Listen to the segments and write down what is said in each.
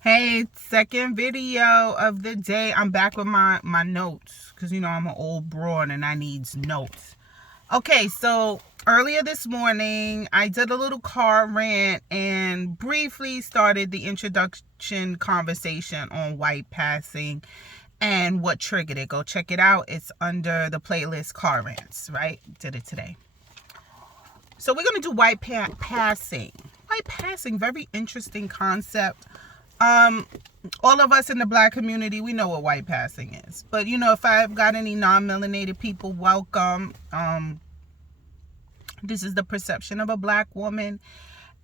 Hey, second video of the day. I'm back with my notes because I'm an old broad and I needs notes. Okay, so earlier this morning I did a little car rant and briefly started the introduction conversation on white passing and what triggered it. Go check it out. It's under the playlist car rants, right? Did it today. So we're gonna do passing. White passing, very interesting concept. All of us in the black community, we know what white passing is. But if I've got any non-melanated people, welcome. This is the perception of a black woman.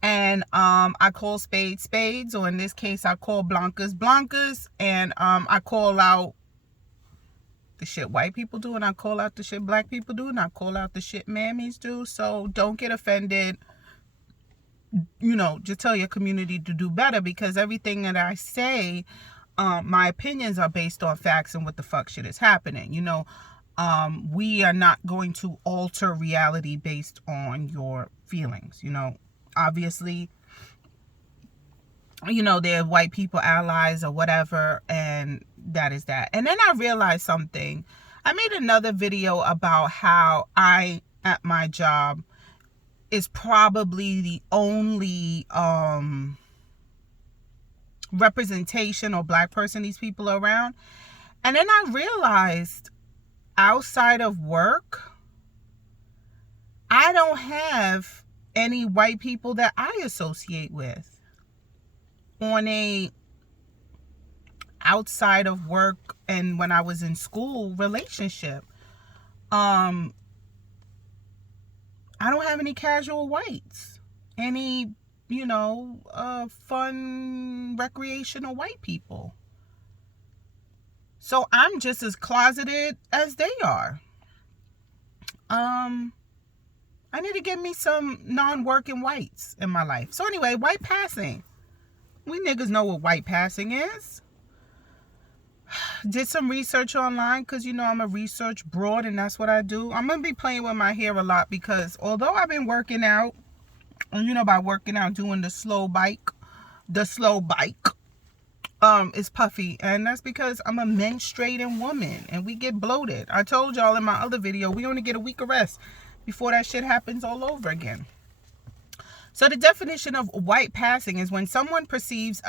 And I call spades spades, or in this case, I call blancas blancas, and I call out the shit white people do, and I call out the shit black people do, and I call out the shit mammies do. So don't get offended. Just tell your community to do better, because everything that I say, my opinions are based on facts and what the fuck shit is happening. We are not going to alter reality based on your feelings. Obviously, they're white people allies or whatever, and that is that. And then I realized something. I made another video about how I, at my job, is probably the only representation or black person these people are around. And then I realized outside of work, I don't have any white people that I associate with on a outside of work and when I was in school relationship. I don't have any casual whites, any, fun recreational white people. So I'm just as closeted as they are. I need to get me some non-working whites in my life. So anyway, white passing. We niggas know what white passing is. Did some research online because I'm a research broad and that's what I do. I'm going to be playing with my hair a lot because although I've been working out, and by working out, doing the slow bike is puffy. And that's because I'm a menstruating woman and we get bloated. I told y'all in my other video, we only get a week of rest before that shit happens all over again. So the definition of white passing is when someone perceives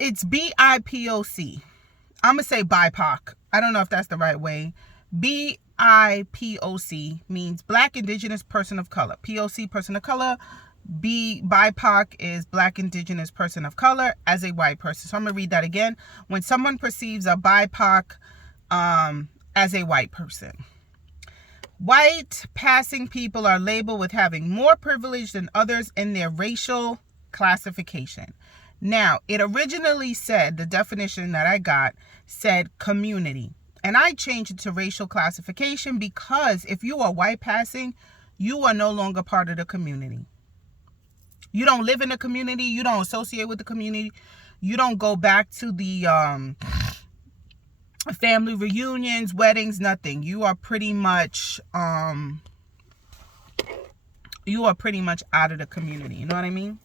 it's BIPOC. I'm going to say BIPOC. I don't know if that's the right way. BIPOC means Black Indigenous Person of Color. POC, person of color. BIPOC is Black Indigenous Person of Color as a white person. So I'm going to read that again. When someone perceives a BIPOC as a white person. White passing people are labeled with having more privilege than others in their racial classification. Now, it originally said, the definition that I got said community. And I changed it to racial classification because if you are white passing, you are no longer part of the community. You don't live in the community. You don't associate with the community. You don't go back to the family reunions, weddings, nothing. You are pretty much out of the community. You know what I mean?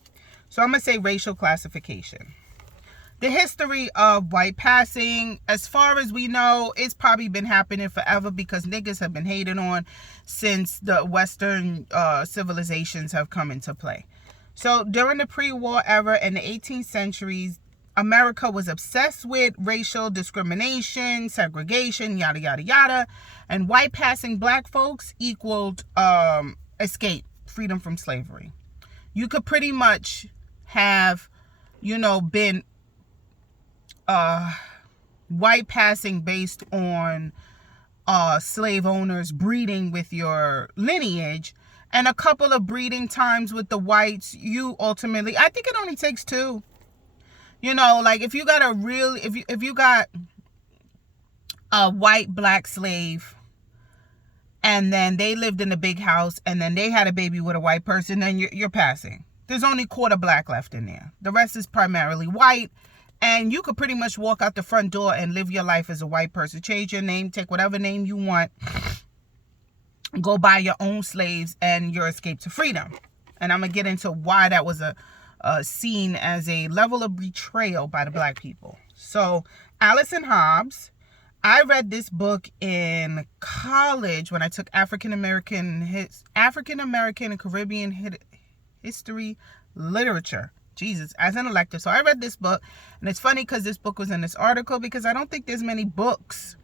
So I'm going to say racial classification. The history of white passing, as far as we know, it's probably been happening forever because niggas have been hated on since the Western civilizations have come into play. So during the pre-war era in the 18th centuries, America was obsessed with racial discrimination, segregation, yada, yada, yada. And white passing black folks equaled escape, freedom from slavery. You could pretty much have, been white passing based on slave owners breeding with your lineage, and a couple of breeding times with the whites. You ultimately, I think it only takes two. Like if you got if you got a white black slave and then they lived in a big house and then they had a baby with a white person, then you're passing. There's only quarter black left in there. The rest is primarily white. And you could pretty much walk out the front door and live your life as a white person. Change your name, take whatever name you want, go buy your own slaves, and your escape to freedom. And I'm going to get into why that was seen as a level of betrayal by the black people. So, Alice and Hobbes, I read this book in college when I took African American and Caribbean history literature. Jesus, as an elective. So I read this book, and it's funny because this book was in this article, because I don't think there's many books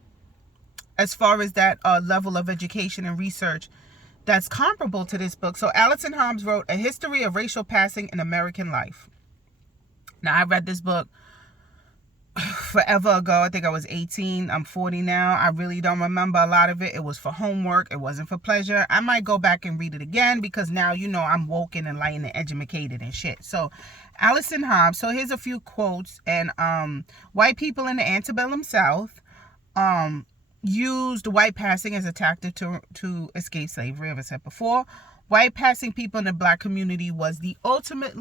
as far as that level of education and research that's comparable to this book. So Alice and Hobbes wrote A History of Racial Passing in American Life. Now, I read this book forever ago. I think I was 18. I'm 40 now. I really don't remember a lot of it. It was for homework. It wasn't for pleasure. I might go back and read it again, because now, you know, I'm woke and enlightened and educated and shit. So Alice and Hobbes. So here's a few quotes. And white people in the antebellum South used white passing as a tactic to escape slavery, as I said before. White passing people in the black community was the ultimate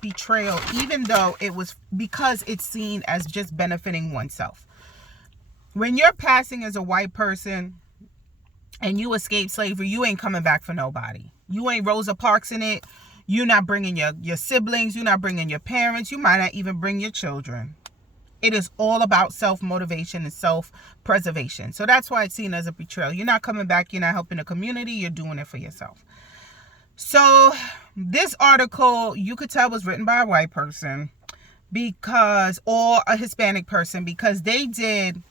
betrayal, even though it was because it's seen as just benefiting oneself. When you're passing as a white person and you escape slavery, you ain't coming back for nobody. You ain't Rosa Parks in it. You're not bringing your siblings. You're not bringing your parents. You might not even bring your children. It is all about self-motivation and self-preservation. So that's why it's seen as a betrayal. You're not coming back. You're not helping the community. You're doing it for yourself. So this article, you could tell, was written by a white person or a Hispanic person, because they did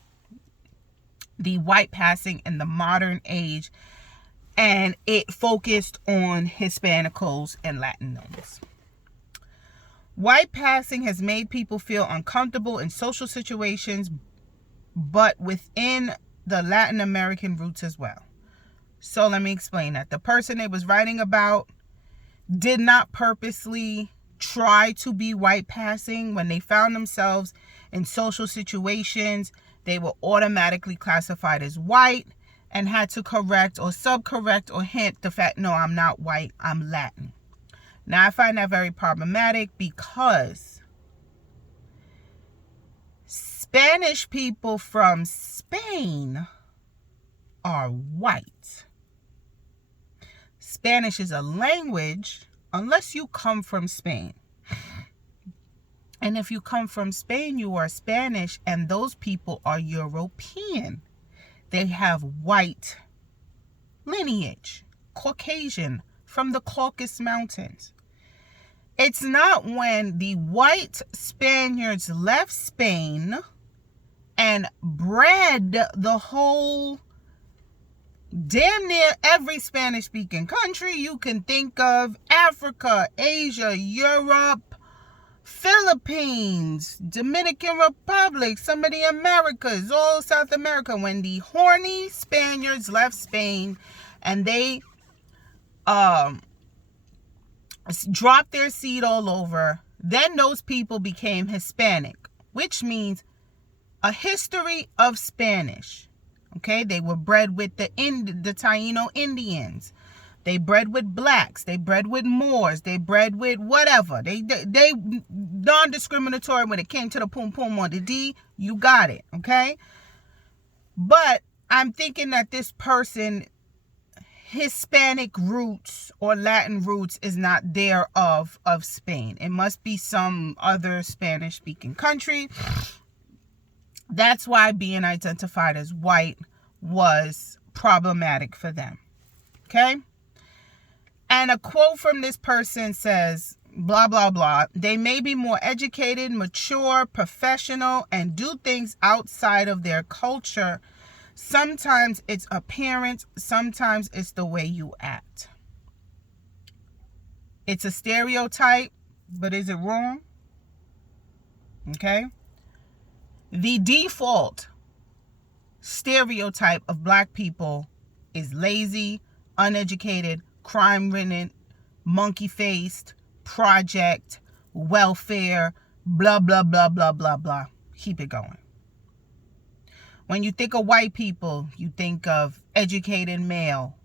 the white passing in the modern age, and it focused on Hispanicals and Latinos. White passing has made people feel uncomfortable in social situations, but within the Latin American roots as well. So let me explain that. The person they was writing about did not purposely try to be white passing. When they found themselves in social situations, they were automatically classified as white and had to correct or subcorrect or hint the fact, no, I'm not white, I'm Latin. Now, I find that very problematic, because Spanish people from Spain are white. Spanish is a language unless you come from Spain. And if you come from Spain, you are Spanish, and those people are European. They have white lineage, Caucasian, from the Caucasus Mountains. It's not when the white Spaniards left Spain and bred the whole, damn near every Spanish-speaking country you can think of: Africa, Asia, Europe, Philippines, Dominican Republic, some of the Americas, all South America. When the horny Spaniards left Spain and they dropped their seed all over, then those people became Hispanic, which means a history of Spanish. Okay, they were bred with the Taino Indians. They bred with blacks. They bred with Moors. They bred with whatever. They non-discriminatory when it came to the pum pum or the D. You got it, okay? But I'm thinking that this person, Hispanic roots or Latin roots, is not thereof of Spain. It must be some other Spanish-speaking country. That's why being identified as white was problematic for them. Okay? And a quote from this person says, blah, blah, blah. They may be more educated, mature, professional, and do things outside of their culture. Sometimes it's appearance. Sometimes it's the way you act. It's a stereotype, but is it wrong? Okay? The default stereotype of black people is lazy, uneducated, crime-ridden, monkey-faced, project, welfare, blah, blah, blah, blah, blah, blah. Keep it going. When you think of white people, you think of educated male,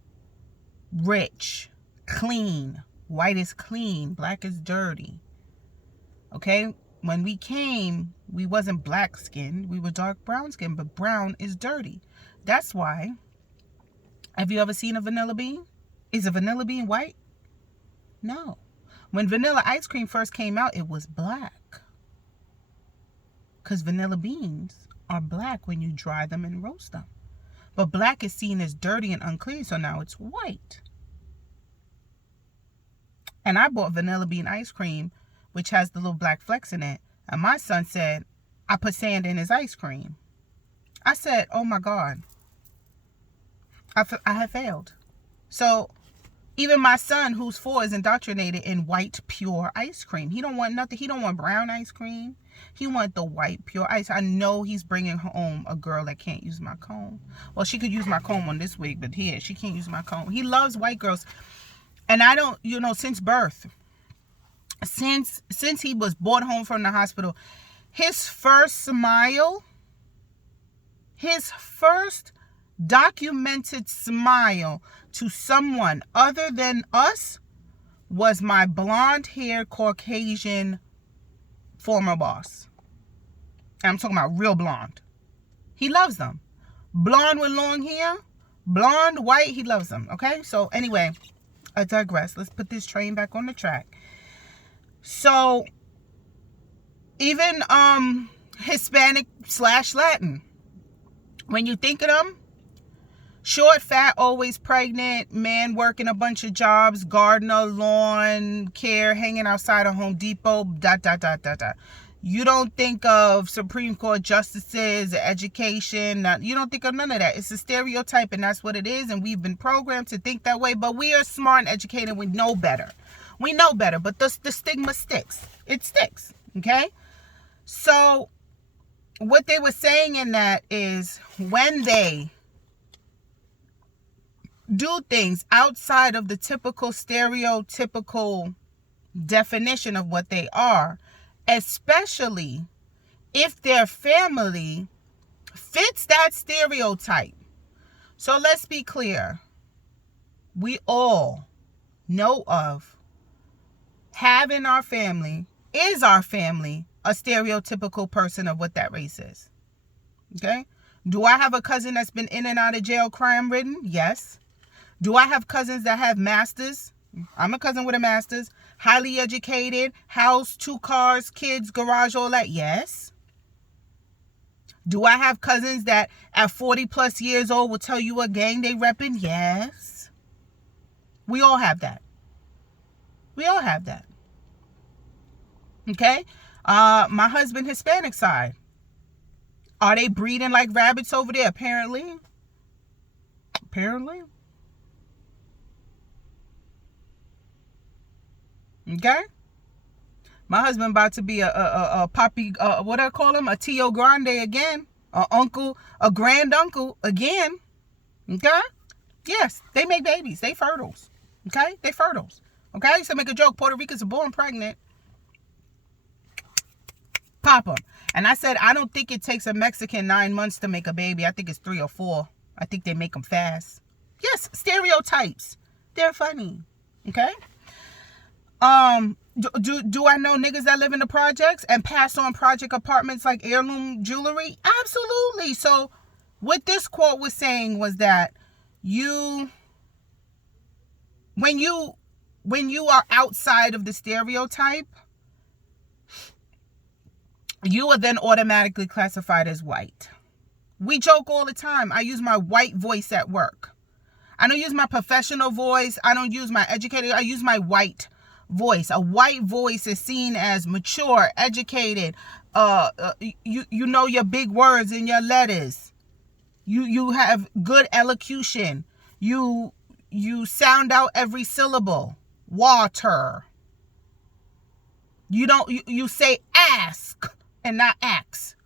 rich, clean. White is clean, black is dirty. Okay? When we came, we wasn't black skinned, we were dark brown skinned, but brown is dirty. That's why, have you ever seen a vanilla bean? Is a vanilla bean white? No. When vanilla ice cream first came out, it was black. Because vanilla beans are black when you dry them and roast them. But black is seen as dirty and unclean, so now it's white. And I bought vanilla bean ice cream, which has the little black flecks in it. And my son said, I put sand in his ice cream. I said, oh my God. I have failed. So even my son, who's 4, is indoctrinated in white pure ice cream. He don't want nothing. He don't want brown ice cream. He want the white pure ice. I know he's bringing home a girl that can't use my cone. Well, she could use my cone one this week, but she can't use my cone. He loves white girls. And I don't, since birth, since he was brought home from the hospital, his first smile, his first documented smile to someone other than us was my blonde-haired Caucasian former boss. And I'm talking about real blonde. He loves them. Blonde with long hair, blonde, white, he loves them. Okay? So anyway, I digress. Let's put this train back on the track. So even Hispanic / Latin, when you think of them, short, fat, always pregnant, man working a bunch of jobs, gardener, lawn care, hanging outside of Home Depot, ... You don't think of Supreme Court justices, education. You don't think of none of that. It's a stereotype, and that's what it is. And we've been programmed to think that way. But we are smart and educated. We know better. We know better. But the stigma sticks. It sticks. Okay? So what they were saying in that is when they do things outside of the typical stereotypical definition of what they are, especially if their family fits that stereotype. So let's be clear. We all know of, have in our family, is our family, a stereotypical person of what that race is. Okay? Do I have a cousin that's been in and out of jail, crime-ridden? Yes. Do I have cousins that have masters? I'm a cousin with a master's. Highly educated, house, 2 cars, kids, garage, all that? Yes. Do I have cousins that at 40 plus years old will tell you what gang they repping? Yes. We all have that. We all have that. Okay? My husband, Hispanic side. Are they breeding like rabbits over there? Apparently. Apparently. Okay? My husband about to be a poppy, what do I call him? A Tio Grande again. A uncle, a grand uncle again. Okay? Yes, they make babies. They fertiles. Okay? They fertiles. Okay? I used to make a joke. Puerto Ricans are born pregnant. Pop them. And I said, I don't think it takes a Mexican 9 months to make a baby. I think it's 3 or 4. I think they make them fast. Yes, stereotypes. They're funny. Okay? Do I know niggas that live in the projects and pass on project apartments like heirloom jewelry? Absolutely. So what this quote was saying was that when you are outside of the stereotype, you are then automatically classified as white. We joke all the time. I use my white voice at work. I don't use my professional voice. I don't use my educated. I use my white voice. A white voice is seen as mature, educated. You know your big words and your letters. You have good elocution. You sound out every syllable. Water. You say ask and not ask.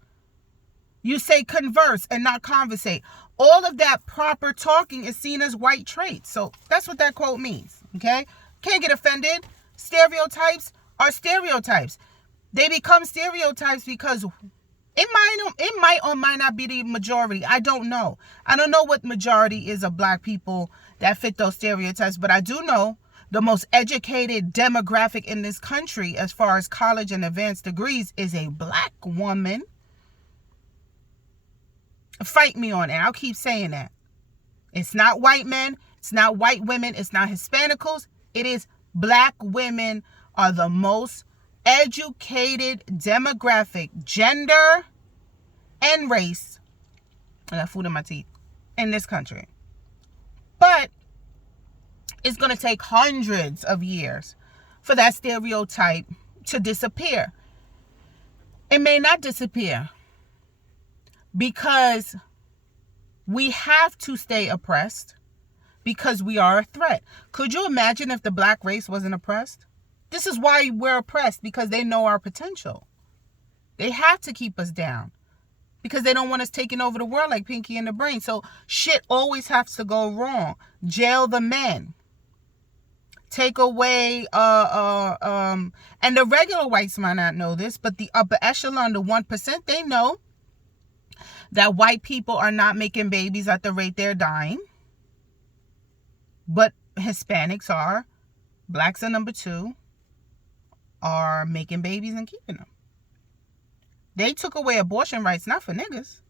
You say converse and not conversate. All of that proper talking is seen as white traits. So that's what that quote means. Okay? Can't get offended. Stereotypes are stereotypes. They become stereotypes because it might or might not be the majority. I don't know. I don't know what majority is of black people that fit those stereotypes, but I do know the most educated demographic in this country as far as college and advanced degrees is a black woman. Fight me on it. I'll keep saying that. It's not white men. It's not white women. It's not Hispanicals. It is Black women are the most educated demographic, gender and race. I got food in my teeth in this country. But it's going to take hundreds of years for that stereotype to disappear. It may not disappear because we have to stay oppressed because we are a threat. Could you imagine if the black race wasn't oppressed? This is why we're oppressed, because they know our potential. They have to keep us down because they don't want us taking over the world like Pinky and the Brain. So shit always has to go wrong. Jail the men. Take away, and the regular whites might not know this, but the upper echelon, the 1%, they know that white people are not making babies at the rate they're dying. But Hispanics are. Blacks are number 2, are making babies and keeping them. They took away abortion rights, not for niggas.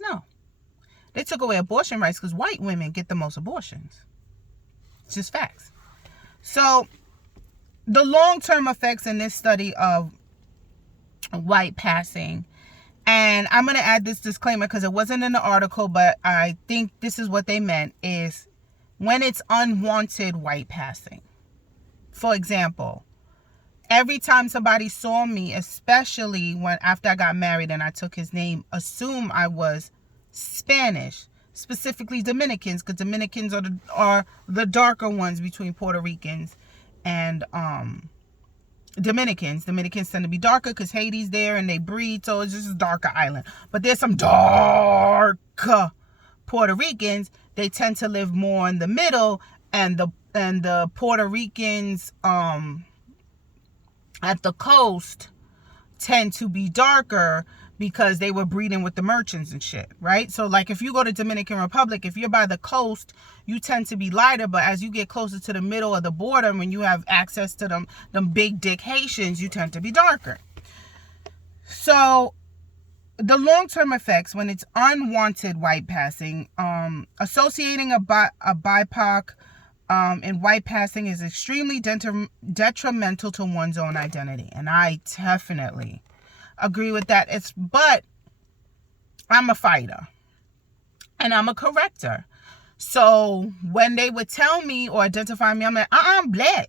No. They took away abortion rights because white women get the most abortions. It's just facts. So the long-term effects in this study of white passing, and I'm going to add this disclaimer because it wasn't in the article, but I think this is what they meant, is when it's unwanted white passing. For example, every time somebody saw me, especially when after I got married and I took his name, assume I was Spanish, specifically Dominicans, because Dominicans are the darker ones between Puerto Ricans and Dominicans. Dominicans tend to be darker because Haiti's there and they breed, so it's just a darker island. But there's some darker Puerto Ricans. They tend to live more in the middle, and the Puerto Ricans at the coast tend to be darker because they were breeding with the merchants and shit, right? So like if you go to Dominican Republic, if you're by the coast, you tend to be lighter, but as you get closer to the middle of the border, when you have access to them big dick Haitians, you tend to be darker. So the long-term effects when it's unwanted white passing, associating a BIPOC in white passing is extremely detrimental to one's own identity. And I definitely agree with that. But I'm a fighter and I'm a corrector. So when they would tell me or identify me, I'm like, I'm black.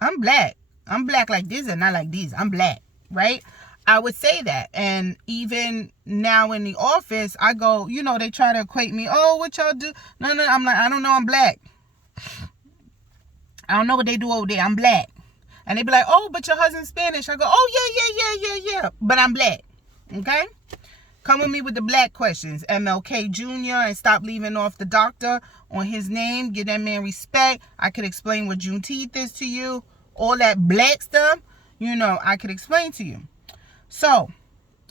I'm black. I'm black like this and not like this. I'm black, right? I would say that. And even now in the office, I go, they try to equate me. Oh, what y'all do? No, I'm like, I don't know. I'm black. I don't know what they do over there. I'm black. And they be like, oh, but your husband's Spanish. I go, oh, yeah. But I'm black. Okay? Come with me with the black questions. MLK Jr. and stop leaving off the doctor on his name. Give that man respect. I could explain what Juneteenth is to you. All that black stuff, I could explain to you. So,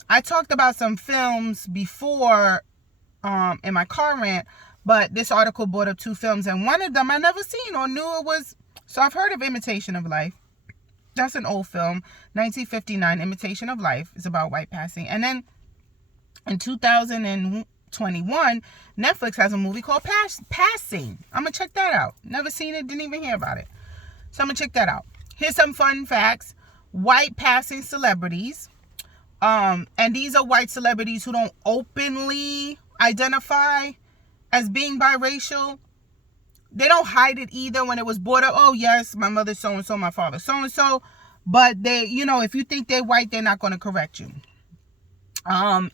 I talked about some films before in my car rant, but this article brought up 2 films, and one of them I never seen or knew it was. So I've heard of Imitation of Life. That's an old film, 1959, Imitation of Life. It's about white passing. And then in 2021, Netflix has a movie called Passing. I'm going to check that out. Never seen it, didn't even hear about it. So I'm going to check that out. Here's some fun facts. White passing celebrities. And these are white celebrities who don't openly identify as being biracial. They don't hide it either when it was brought up. Oh, yes, my mother's so-and-so, my father's so-and-so. But they, if you think they're white, they're not going to correct you.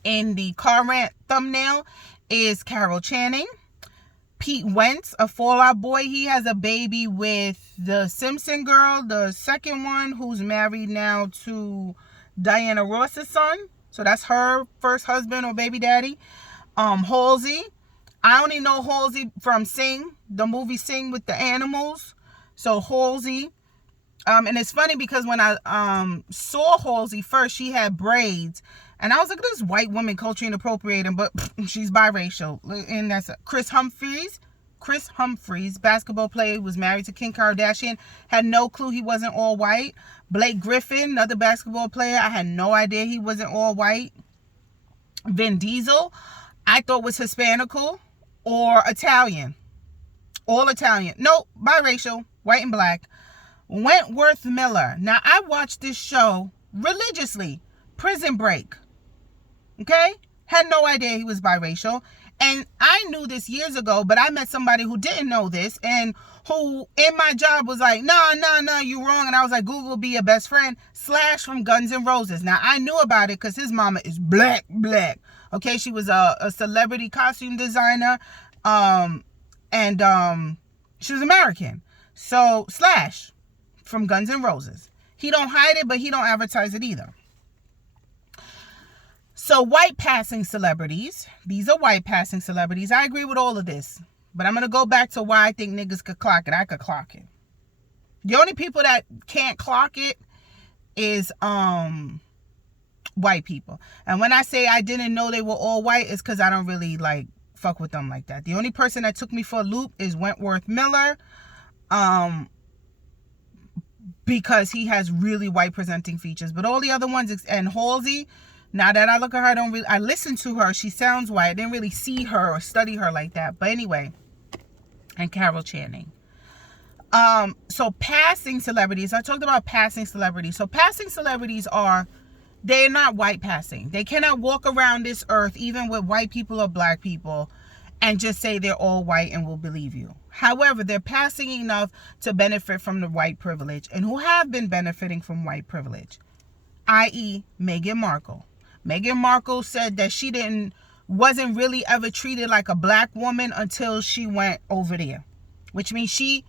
In the car rant thumbnail is Carol Channing. Pete Wentz, a Fallout Boy. He has a baby with the Simpson girl, the second one, who's married now to Diana Ross's son. So that's her first husband or baby daddy. Halsey. I only know Halsey from Sing, the movie Sing with the animals. So Halsey. And it's funny because when I saw Halsey first, she had braids. And I was like, this white woman culturally inappropriating, but she's biracial. And that's Chris Humphries, basketball player, was married to Kim Kardashian. Had no clue he wasn't all white. Blake Griffin, another basketball player. I had no idea he wasn't all white. Vin Diesel, I thought was Hispanical or Italian. All Italian. Nope, biracial. white and black. Wentworth Miller. Now, I watched this show religiously. Prison Break. Okay? Had no idea he was biracial. And I knew this years ago, but I met somebody who didn't know this and who in my job was like, no, you wrong. And I was like, Google be your best friend. Slash from Guns N' Roses. Now, I knew about it because his mama is black. Okay? She was a celebrity costume designer. And she was American. So, Slash from Guns N' Roses. He don't hide it, but he don't advertise it either. So white passing celebrities. These are white passing celebrities. I agree with all of this. But I'm going to go back to why I think niggas could clock it. I could clock it. The only people that can't clock it is white people. And when I say I didn't know they were all white, it's because I don't really like fuck with them like that. The only person that took me for a loop is Wentworth Miller. Because he has really white presenting features. But all the other ones, and Halsey, now that I look at her, I listen to her. She sounds white. I didn't really see her or study her like that. But anyway, and Carol Channing. So passing celebrities. I talked about passing celebrities. So passing celebrities they're not white passing. They cannot walk around this earth, even with white people or black people, and just say they're all white and will believe you. However, they're passing enough to benefit from the white privilege and who have been benefiting from white privilege, i.e. Meghan Markle. Meghan Markle said that she wasn't really ever treated like a black woman until she went over there, which means she,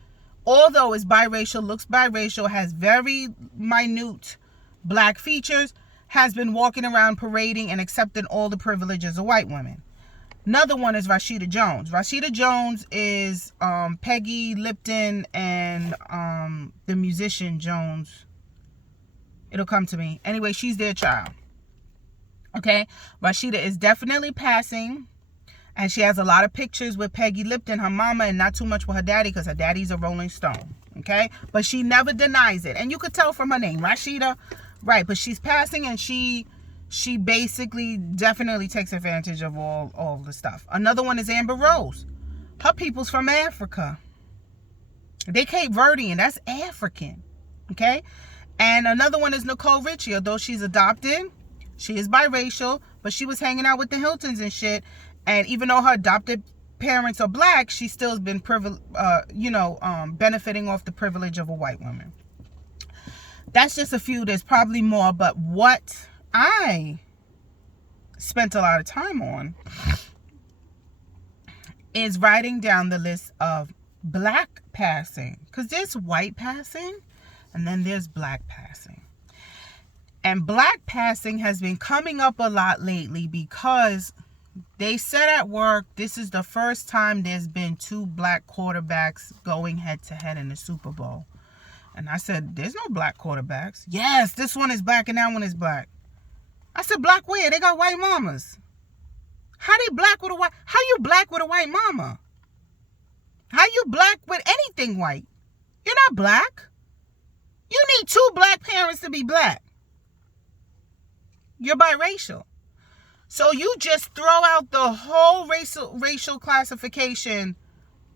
although is biracial, looks biracial, has very minute black features, has been walking around parading and accepting all the privileges of white women. Another one is Rashida Jones. Rashida Jones is Peggy Lipton and the musician Jones. It'll come to me. Anyway, she's their child. Okay? Rashida is definitely passing. And she has a lot of pictures with Peggy Lipton, her mama, and not too much with her daddy because her daddy's a Rolling Stone. Okay? But she never denies it. And you could tell from her name, Rashida. Right, but she's passing and she basically definitely takes advantage of all the stuff. Another one is Amber Rose. Her people's from Africa. They Cape Verdean. That's African. Okay? And another one is Nicole Richie. Although she's adopted, she is biracial, but she was hanging out with the Hiltons and shit. And even though her adopted parents are black, she still has been benefiting off the privilege of a white woman. That's just a few. There's probably more, but what I spent a lot of time on is writing down the list of black passing, because there's white passing and then there's black passing. And black passing has been coming up a lot lately because they said at work this is the first time there's been two black quarterbacks going head to head in the Super Bowl. And I said, there's no black quarterbacks. Yes, this one is black and that one is black. I said, black where? They got white mamas. How you black with a white mama? How you black with anything white? You're not black. You need two black parents to be black. You're biracial. So you just throw out the whole racial classification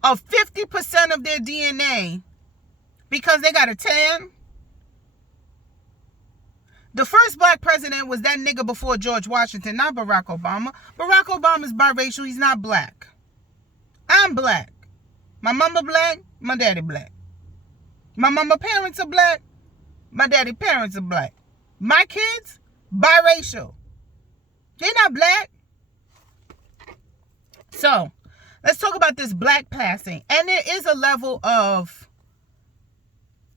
of 50% of their DNA because they got a tan. The first black president was that nigga before George Washington, not Barack Obama. Barack Obama is biracial. He's not black. I'm black. My mama black. My daddy black. My mama parents are black. My daddy parents are black. My kids, biracial. They're not black. So, let's talk about this black passing. And there is a level of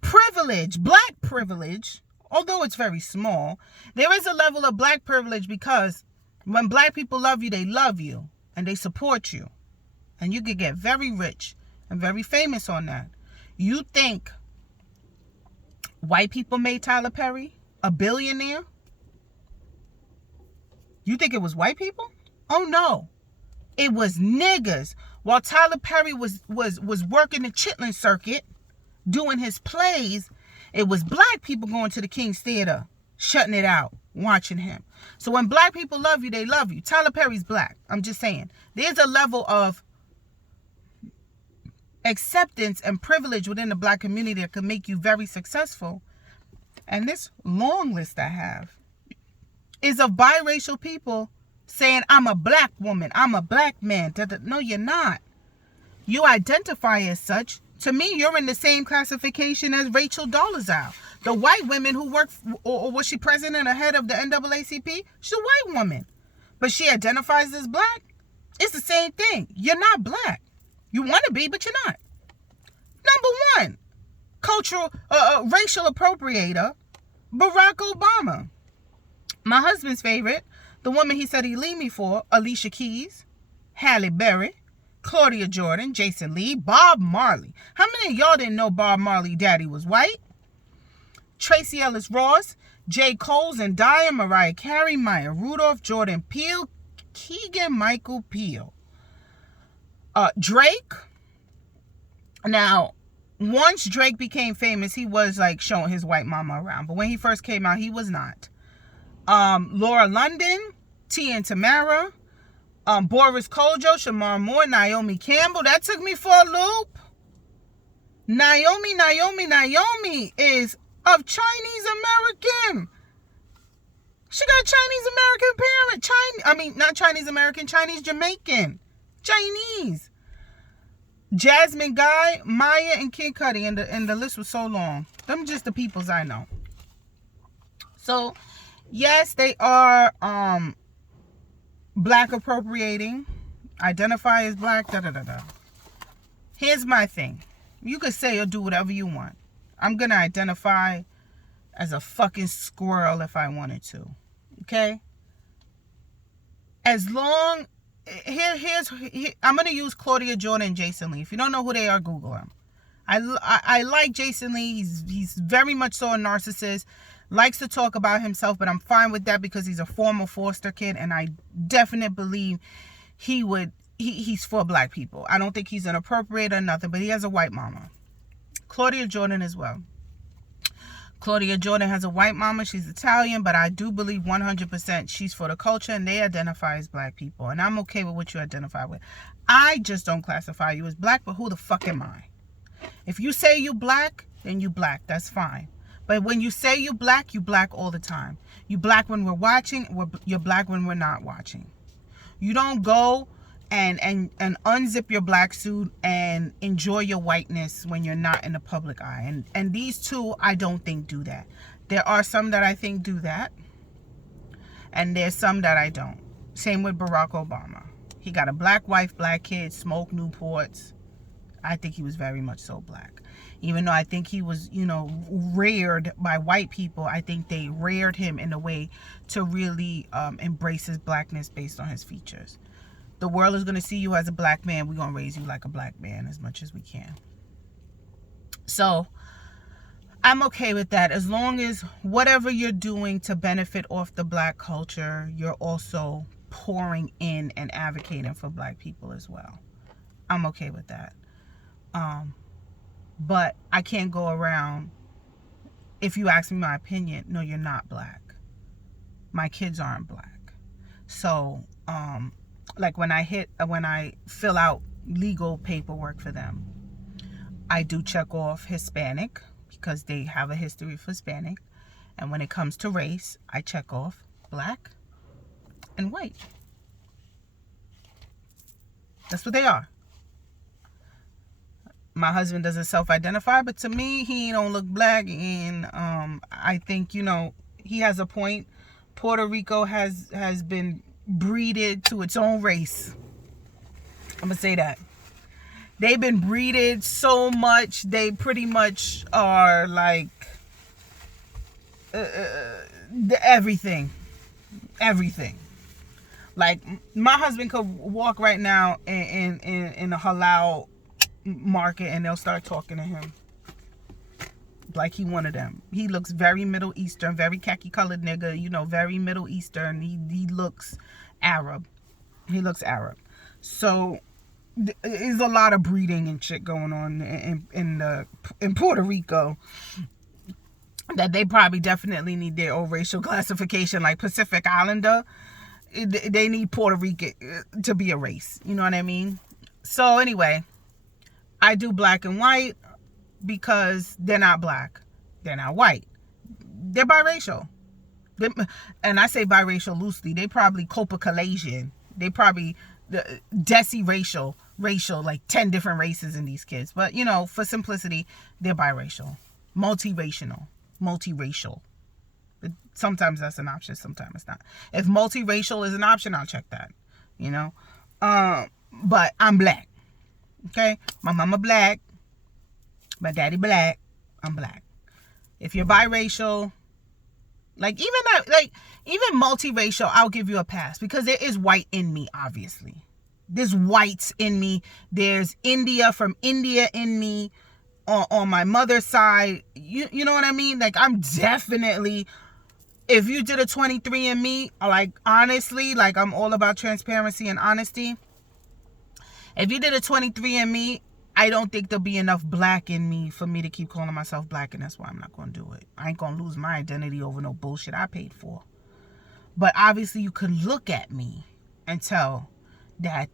privilege, black privilege, although it's very small. There is a level of black privilege because when black people love you, they love you and they support you. And you could get very rich and very famous on that. You think white people made Tyler Perry a billionaire? You think it was white people? Oh no. It was niggas. While Tyler Perry was working the Chitlin circuit, doing his plays, it was black people going to the King's Theater, shutting it out, watching him. So when black people love you, they love you. Tyler Perry's black. I'm just saying. There's a level of acceptance and privilege within the black community that could make you very successful, and this long list I have, is of biracial people saying, I'm a black woman, I'm a black man. No, you're not. You identify as such. To me, you're in the same classification as Rachel Dolezal. The white women who work, or was she president or head of the NAACP? She's a white woman. But she identifies as black? It's the same thing. You're not black. You want to be, but you're not. Number one, racial appropriator, Barack Obama. My husband's favorite, the woman he said he'd leave me for, Alicia Keys, Halle Berry, Claudia Jordan, Jason Lee, Bob Marley. How many of y'all didn't know Bob Marley daddy was white? Tracy Ellis Ross, J. Cole, Zendaya, Mariah Carey, Maya Rudolph, Jordan Peele, Keegan-Michael Peele. Drake. Now, once Drake became famous, he was like showing his white mama around. But when he first came out, he was not. Laura London, T and Tamara, Boris Kojo, Shamar Moore, Naomi Campbell. That took me for a loop. Naomi is of Chinese American. She got Chinese American parent. Not Chinese American, Chinese Jamaican. Chinese. Jasmine Guy, Maya, and Kid Cudi, and the list was so long. Them just the peoples I know. So, yes, they are black appropriating, identify as black, Here's my thing. You could say or do whatever you want. I'm going to identify as a fucking squirrel if I wanted to. Okay? As long... I'm going to use Claudia Jordan and Jason Lee. If you don't know who they are, Google them. I like Jason Lee. He's very much so a narcissist. Likes to talk about himself, but I'm fine with that because he's a former foster kid, and I definitely believe he's for black people. I don't think he's an appropriator or nothing, but he has a white mama. Claudia Jordan as well. Claudia Jordan has a white mama. She's Italian, but I do believe 100% she's for the culture, and they identify as black people, and I'm okay with what you identify with. I just don't classify you as black, but who the fuck am I? If you say you black, then you black. That's fine. But when you say you black all the time. You black when we're watching, you're black when we're not watching. You don't go and unzip your black suit and enjoy your whiteness when you're not in the public eye. And these two, I don't think do that. There are some that I think do that. And there's some that I don't. Same with Barack Obama. He got a black wife, black kids, smoked Newports. I think he was very much so black. Even though I think he was, reared by white people, I think they reared him in a way to really embrace his blackness based on his features. The world is going to see you as a black man. We're going to raise you like a black man as much as we can. So, I'm okay with that. As long as whatever you're doing to benefit off the black culture, you're also pouring in and advocating for black people as well. I'm okay with that. But I can't go around, if you ask me my opinion, no, you're not black. My kids aren't black. So, like when I fill out legal paperwork for them, I do check off Hispanic because they have a history of Hispanic. And when it comes to race, I check off black and white. That's what they are. My husband doesn't self-identify, but to me, he don't look black. And I think, he has a point. Puerto Rico has been breeded to its own race. I'm going to say that. They've been breeded so much, they pretty much are like everything. Everything. Like, my husband could walk right now in a halal market and they'll start talking to him like he one of them. He looks very Middle Eastern, very khaki colored nigga, very Middle Eastern. He looks Arab. So there's a lot of breeding and shit going on in Puerto Rico that they probably definitely need their own racial classification, like Pacific Islander. They need Puerto Rico to be a race. You know what I mean? So anyway, I do black and white because they're not black. They're not white. They're biracial. And I say biracial loosely. They probably Caucasian. They probably racial, like 10 different races in these kids. But, you know, for simplicity, they're biracial. Multiracial. Sometimes that's an option, sometimes it's not. If multiracial is an option, I'll check that, you know. But I'm black. Okay? My mama black. My daddy black. I'm black. If you're biracial, even multiracial, I'll give you a pass because there is white in me, obviously. There's whites in me. There's from India in me on my mother's side. You know what I mean? Like, I'm definitely, if you did a 23andMe, like, honestly, like, I'm all about transparency and honesty. If you did a 23andMe, I don't think there'll be enough black in me for me to keep calling myself black, and that's why I'm not going to do it. I ain't going to lose my identity over no bullshit I paid for. But obviously you can look at me and tell that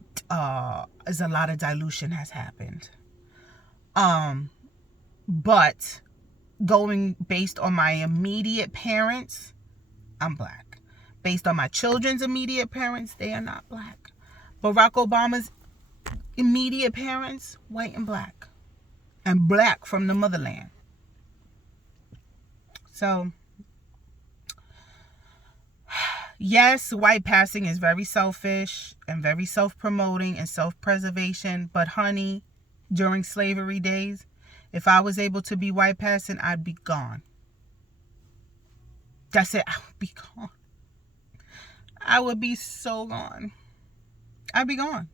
is a lot of dilution has happened. But going based on my immediate parents, I'm black. Based on my children's immediate parents, they are not black. Barack Obama's immediate parents, white and black. And black from the motherland. So, yes, white passing is very selfish and very self-promoting and self-preservation. But honey, during slavery days, if I was able to be white passing, I'd be gone. That's it. I would be gone. I would be so gone. I'd be gone.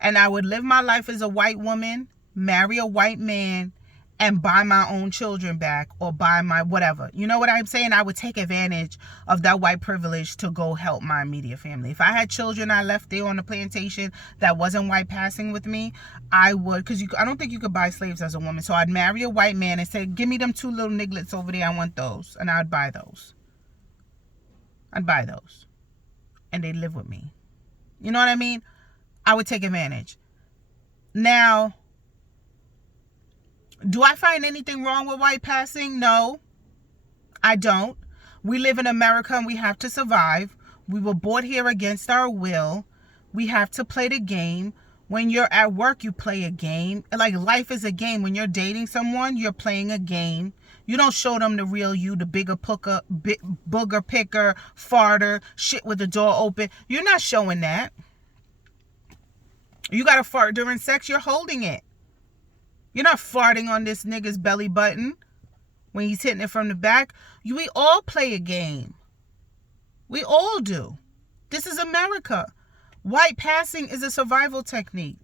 And I would live my life as a white woman, marry a white man, and buy my own children back or buy my whatever. You know what I'm saying? I would take advantage of that white privilege to go help my immediate family. If I had children I left there on the plantation that wasn't white passing with me, I would, because I don't think you could buy slaves as a woman. So I'd marry a white man and say, give me them 2 little nigglets over there. I want those. And I'd buy those. And they'd live with me. You know what I mean? I would take advantage. Now, do I find anything wrong with white passing? No, I don't. We live in America and we have to survive. We were brought here against our will. We have to play the game. When you're at work, you play a game. Like, life is a game. When you're dating someone, you're playing a game. You don't show them the real you, the booger picker, farter, shit with the door open. You're not showing that. You got to fart during sex, you're holding it. You're not farting on this nigga's belly button when he's hitting it from the back. We all play a game. We all do. This is America. White passing is a survival technique.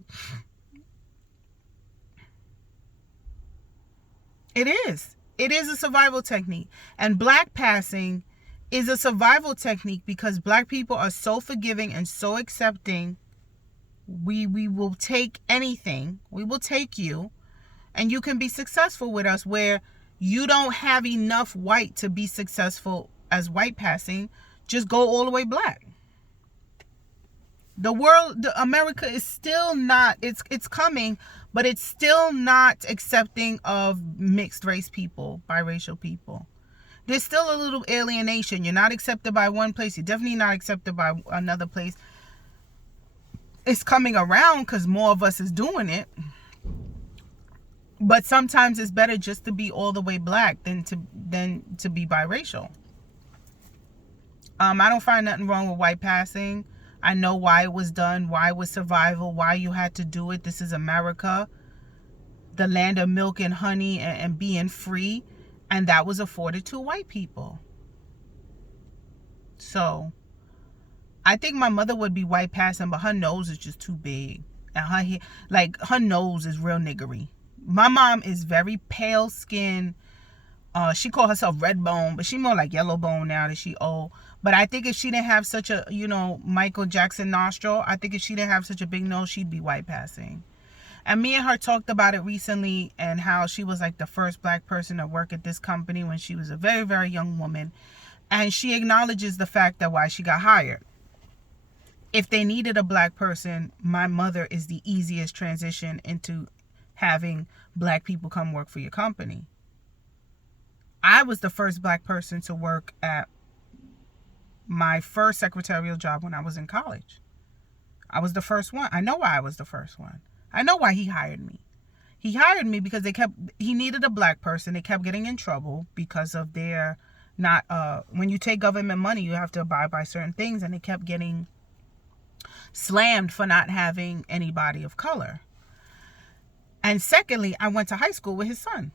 It is. It is a survival technique. And black passing is a survival technique because black people are so forgiving and so accepting. We will take anything. We will take you. And you can be successful with us where you don't have enough white to be successful as white passing. Just go all the way black. America is still not, it's coming, but it's still not accepting of mixed race people, biracial people. There's still a little alienation. You're not accepted by one place. You're definitely not accepted by another place. It's coming around because more of us is doing it. But sometimes it's better just to be all the way black than to be biracial. I don't find nothing wrong with white passing. I know why it was done, why it was survival, why you had to do it. This is America, the land of milk and honey and being free. And that was afforded to white people. So I think my mother would be white passing, but her nose is just too big. And her nose is real niggery. My mom is very pale skin. She called herself red bone, but she more like yellow bone now that she old. But I think if she didn't have such a, Michael Jackson nostril, I think if she didn't have such a big nose, she'd be white passing. And me and her talked about it recently and how she was like the first black person to work at this company when she was a very, very young woman. And she acknowledges the fact that why she got hired. If they needed a black person, my mother is the easiest transition into having black people come work for your company. I was the first black person to work at my first secretarial job when I was in college. I was the first one. I know why I was the first one. I know why he hired me. He hired me because he needed a black person. They kept getting in trouble because of their not, when you take government money, you have to abide by certain things, and they kept getting slammed for not having anybody of color. And secondly, I went to high school with his son.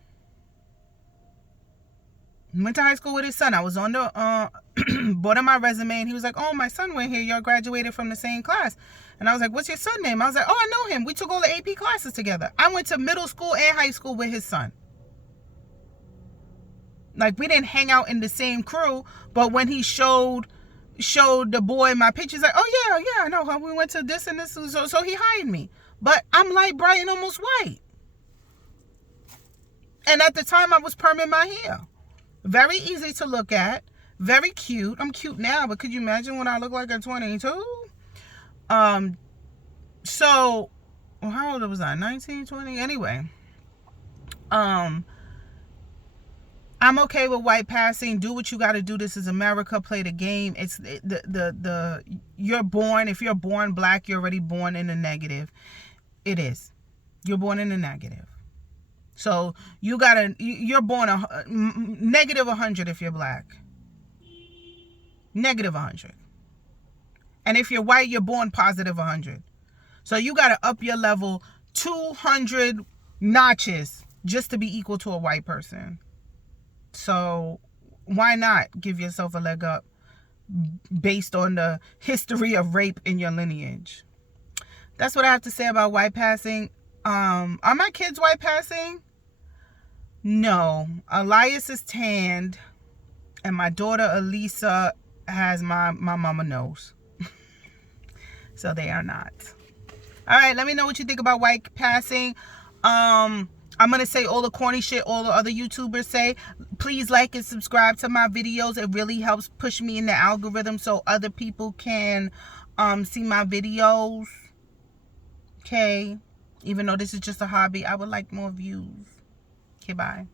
I was on the board of my resume, and he was like, "Oh, my son went here. Y'all graduated from the same class." And I was like, "What's your son's name?" I was like, "Oh, I know him. We took all the AP classes together." I went to middle school and high school with his son. Like, we didn't hang out in the same crew, but when he showed the boy my pictures, like, "Oh yeah, I know how we went to this and this." So he hired me. But I'm light, bright, and almost white. And at the time, I was perming my hair. Very easy to look at. Very cute. I'm cute now, but could you imagine what I look like at 22? So, well, how old was I? 19, 20? Anyway. I'm okay with white passing. Do what you got to do. This is America. Play the game. It's you're born. If you're born black, you're already born in the negative. It is. You're born in the negative. So you're born negative 100 if you're black. Negative 100. And if you're white, you're born positive 100. So you got to up your level 200 notches just to be equal to a white person. So why not give yourself a leg up based on the history of rape in your lineage? That's what I have to say about white passing. Are my kids white passing? No. Elias is tanned, and my daughter Elisa has my mama nose. So they are not. All right, let me know what you think about white passing. I'm going to say all the corny shit all the other YouTubers say. Please like and subscribe to my videos. It really helps push me in the algorithm so other people can see my videos. Okay? Even though this is just a hobby, I would like more views. Okay, bye.